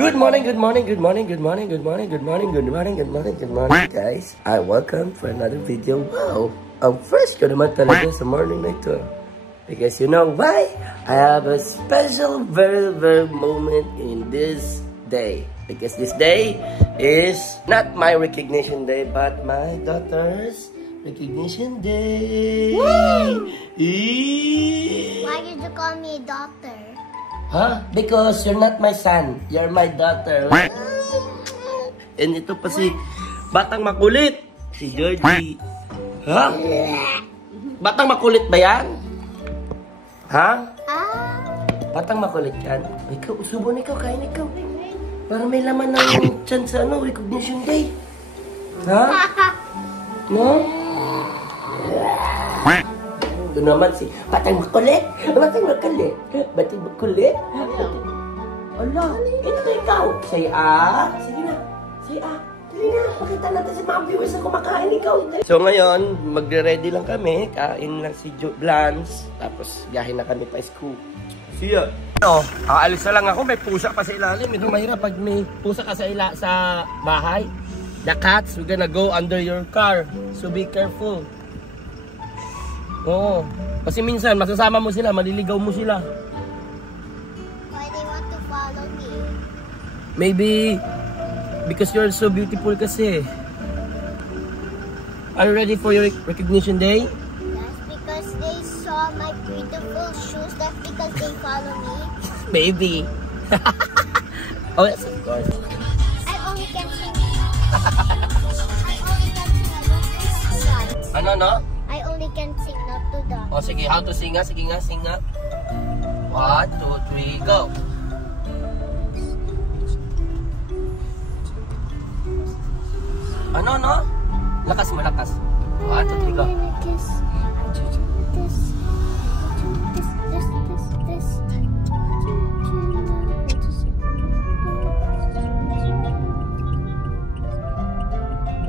Good morning, good morning, good morning, good morning, good morning, good morning, good morning, good morning, good morning, guys. I welcome for another video. Wow, ang fresh ko naman talaga sa morning na ito. Because you know why? I have a special, very moment in this day. Because this day is not my recognition day, but my daughter's recognition day. Woo! Why did you call me daughter? Huh? Because you're not my son. You're my daughter. And ito pa si Batang Makulit. Si Georgie. Ha? Batang Makulit ba yan? Ha? Batang Makulit yan? Ikaw, usubon ikaw, kain ikaw. Para may laman ng chance sa recognition day. Ha? No? Ito naman si Batang Makulit. Batang Makulit. Batang Makulit. Ala, ito ikaw. Say ah. Sige na. Say ah. Dali na. Pakita natin sa mga viewers na kumakain ikaw. So ngayon, magre-ready lang kami. Kain lang si Blans. Tapos gahin na kami pa school. See ya. Oh, aalis na lang ako. May pusa pa sa ilalim. Ito mahirap pag may pusa ka sa bahay. The cats will gonna go under your car. So be careful. Oo. Kasi minsan, masasama mo sila, maliligaw mo sila. Why they want to follow me? Maybe, because you're so beautiful kasi. Are you ready for your recognition day? That's because they saw my beautiful shoes. That's because they follow me. Maybe. Oh, yes, of course. I only can sing. I only can sing. Ano, no? I only can sing, not to dance. O, sige, how to sing nga? Sige nga, sing nga. 1, 2, 3, go! Ano, no? Lakas mo, lakas. 1, 2, 3, go.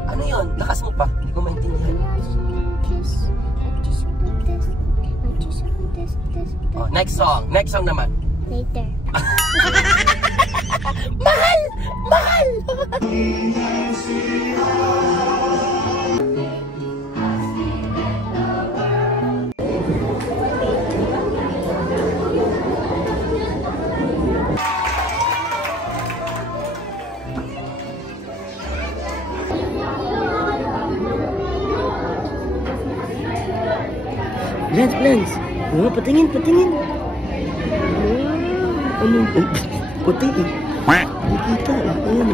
Ano yun? Lakas mo pa. Hindi ko maintindihan. Oh, next song. Next song naman. Later. Mahal! Mahal! Blans. Oh, patingin. Ano? Puti eh. Nakita eh. Ayan.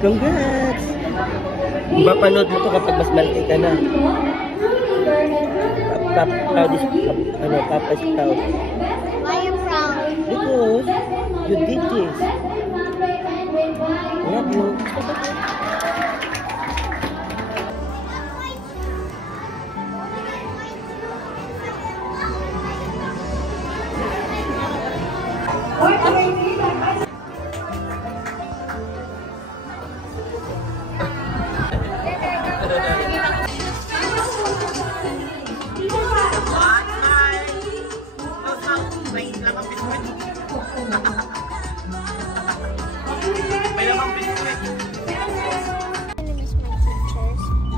Congrats! Mapanood mo to kapag mas malaki ka na. Proud is Papa is proud. Why are you proud? Because you did this. Love you.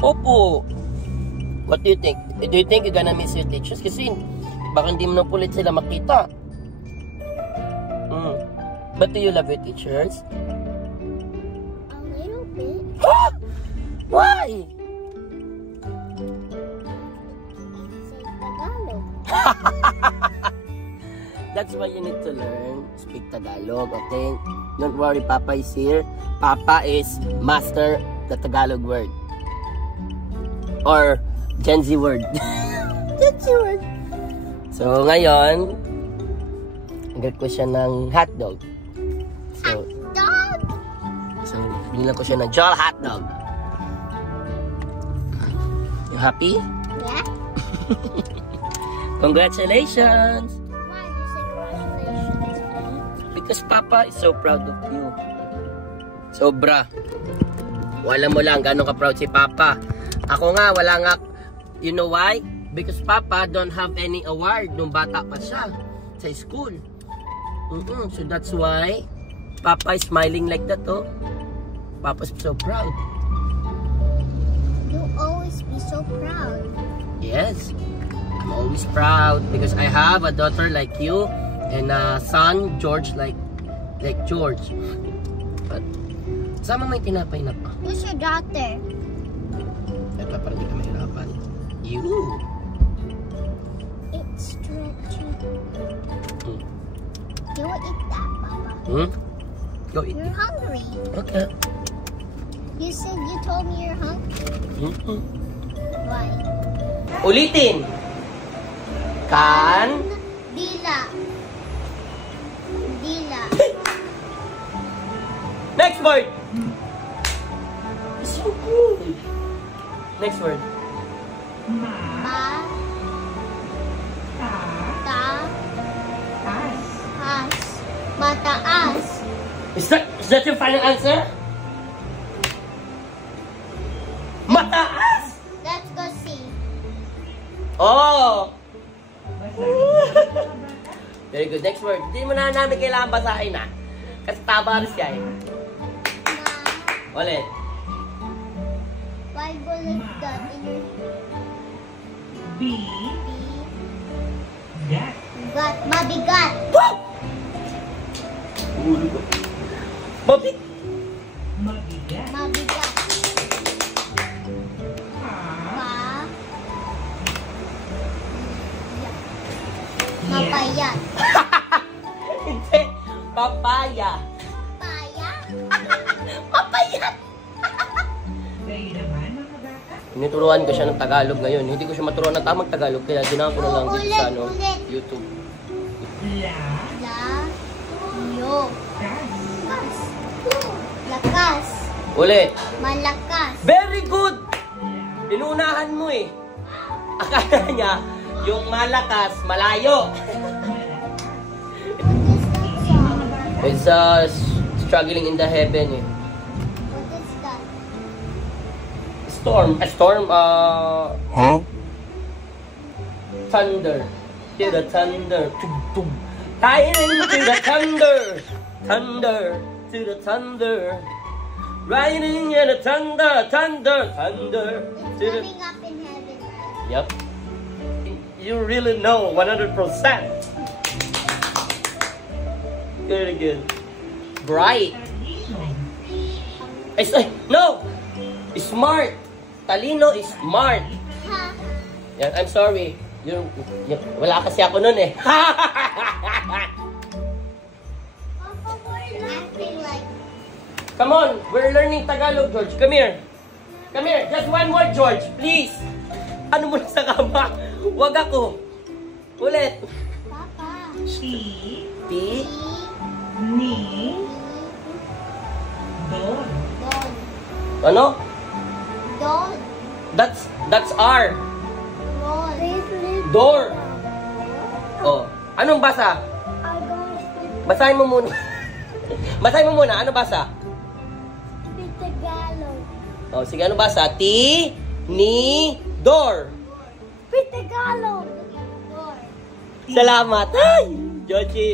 Opo. What do you think? Do you think you're gonna miss your teachers? Kasi baka hindi mo na pulit sila makita. But do you love your teachers? A little bit. Huh? Why? Say Tagalog. That's why you need to learn speak Tagalog, okay? Don't worry, Papa is here. Papa is master the Tagalog word. Or Gen Z word. Gen Z word. So, ngayon, nag-get ko siya ng hotdog. Dog. So, binilang ko siya ng Joel hotdog. You happy? Yeah. Congratulations! Why do you say congratulations? Because Papa is so proud of you. Sobra. Wala mo lang gano'ng ka-proud si Papa. Ako nga, wala nga. You know why? Because Papa don't have any award nung bata pa siya sa school. So that's why Papa is smiling like that, oh. Papa's so proud. You always be so proud. Yes, I'm always proud because I have a daughter like you and a son, George, like George. But sama may tinapay na pa. Who's your daughter? Ito para di ka mahirapan. You. It's stretchy. Hmm. You will eat that, Papa. Go eat. You're hungry. Okay. You said you told me you're hungry. Why? Ulitin. Kan. Dila. Dila. Next word. So good. Next word. Ma. Ta. As. Mataas. Is that your final answer? Mataas. Let's go see. Oh. Very good. Next word. Hindi mo na namin kailangan basahin, ah. Kasi tabaris siya, eh. Ma. Ulit. Why go like that in your gut? Mabigat. Woo! Mabit. Mabigat. Pa. Mapayat. Hindi. Papaya. Paya. Papayat. Tinuturuan ko siya ng Tagalog ngayon. Hindi ko siya maturuan ng tamang Tagalog. Kaya ginawa ko na lang dito sa YouTube. Yo. Lakas. Lakas. Ulit. Malakas. Very good! Inuunahan mo eh. Akala niya, yung malakas, malayo. What is that song? It's struggling in the heaven eh. What is that? Storm. A storm, thunder. To the thunder. Tum, tum. Riding to the thunder. Thunder. To the thunder. Riding in the thunder. Thunder. Thunder. It's To the... coming up in heaven, right? Yep. You really know 100%. Very good. Bright. No! Smart. Talino is smart. Ha? Yan, I'm sorry. Wala kasi ako nun eh. Acting like Come on, we're learning Tagalog, George. Come here. Come here. Just one word, George. Please. Ano mo na sa kama? Huwag ako. Ulit. Papa. Ti. Ni. Don. Ano? Don. That's R. Don. Door. Oh. Anong basa? Basahin mo muna. Basahin mo muna. Ano basa? Tagalog. Oh, sige, ano basa? Ti, ni, door. Tagalog. Door. Salamat. Ay, Joji.